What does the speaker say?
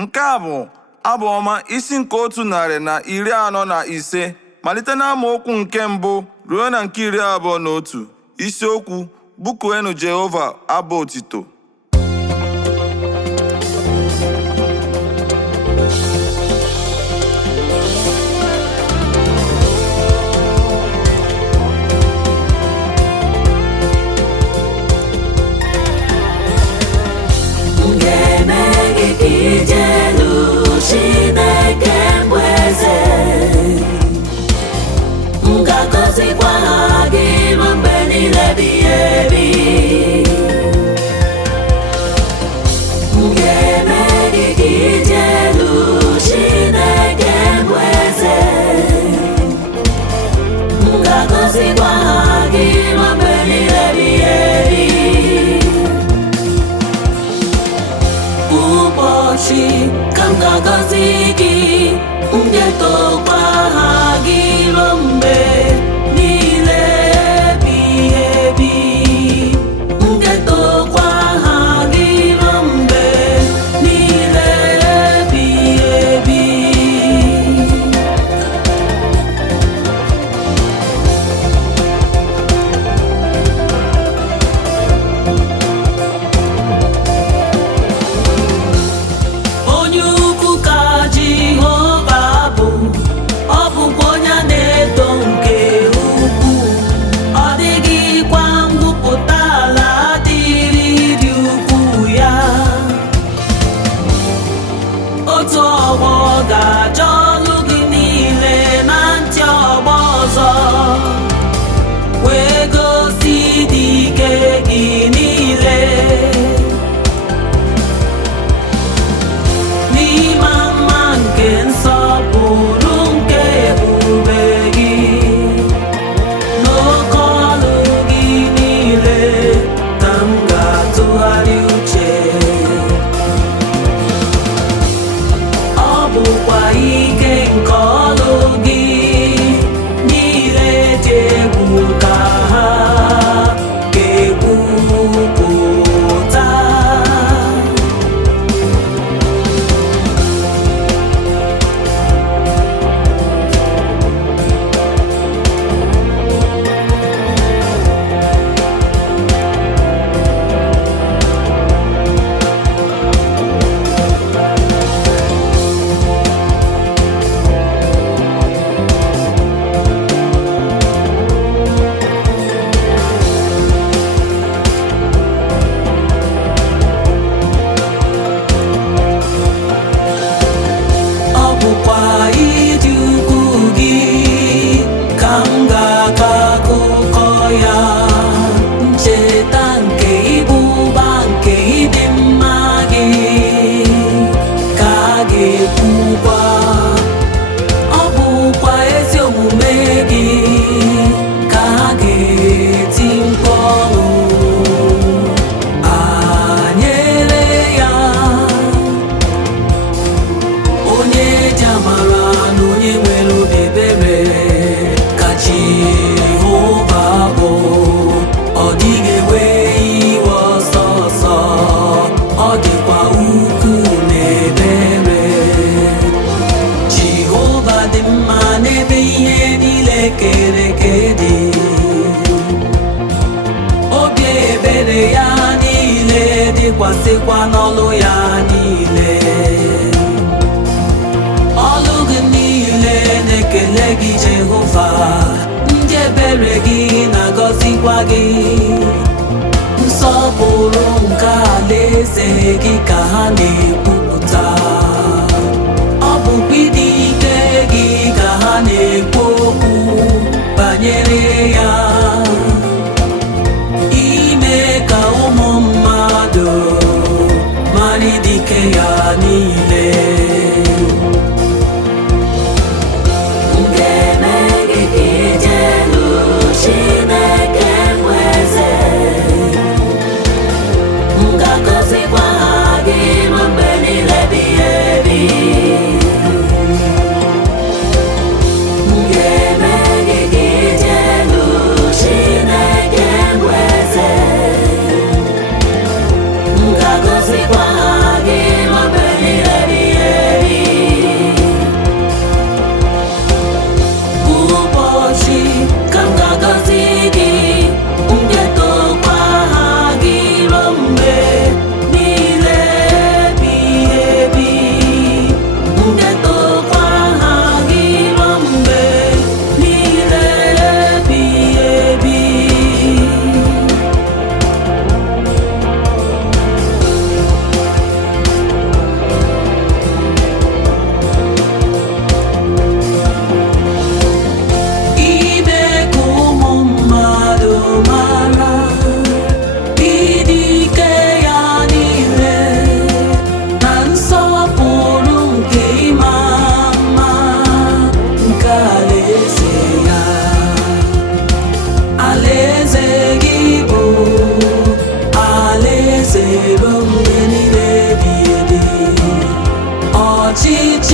Nke a bụ Abụ Ọma isi nke 145 malite n'amaokwu nke 1 ruo na nke 21. Isiokwu: Bụkuenụ Jehova abụ otito. Chineke bụ eze, m ga-agọzikwa gị ruo mgbe niile ebighị ebi. M ga-eme gị ka ije elu. Chineke bụ eze, m ga-agọzikwa gị ruo mgbe niile ebighị ebi. Ụbọchị ka m ga-agọzi gị, m ga-etokwa aha gị ruo mgbe niile ebighị ebi. M ga-etokwa aha gị ruo mgbe niile ebighị ebi. Onye ukwu ka Jehova bụ, ọ bụkwa onye a na-eto nke ukwuu. Ọ dịghịkwa ngwupụta ala dịrị ịdị ukwuu ya. Otu ọgbọ ga-aja olu gị niile na ntị ọgbọ ọzọ, wee gosi ịdị ike gị niile. N'ime mma nke nsọpụrụ nke ebube gị, n'oke ọlụ gị niile ka m ga-atụgharị uche. Ọ bụkwa ihe ọchịchị